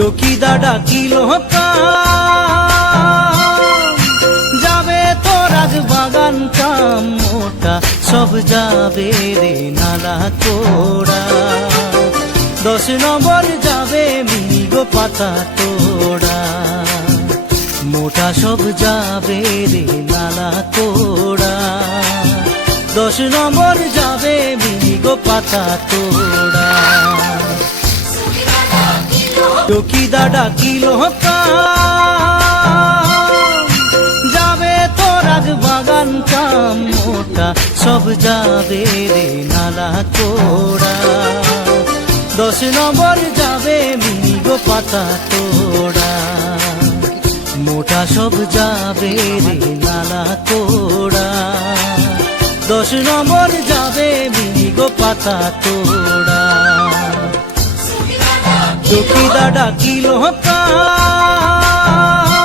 চকিদা ডাকিল যাবে তোর আজ বাগান কাম মোটা সব যাবে রে নালা তোড়া 10 নম্বর যাবে মিগো পাতা তোড়া মোটা সব যাবে রে নালা তোড়া 10 নম্বর যাবে মিগো পাতা তোড়া চকিদা ডাকিল যাবে তোর আজ বাগান কাম মোটা সব যাবে রে নালা তোড়া 10 নম্বর যাবে মিগো পাতা তোড়া মোটা সব যাবে রে নালা তোড়া 10 নম্বর যাবে মিগো পাতা তোড়া চকিদা ডাকিল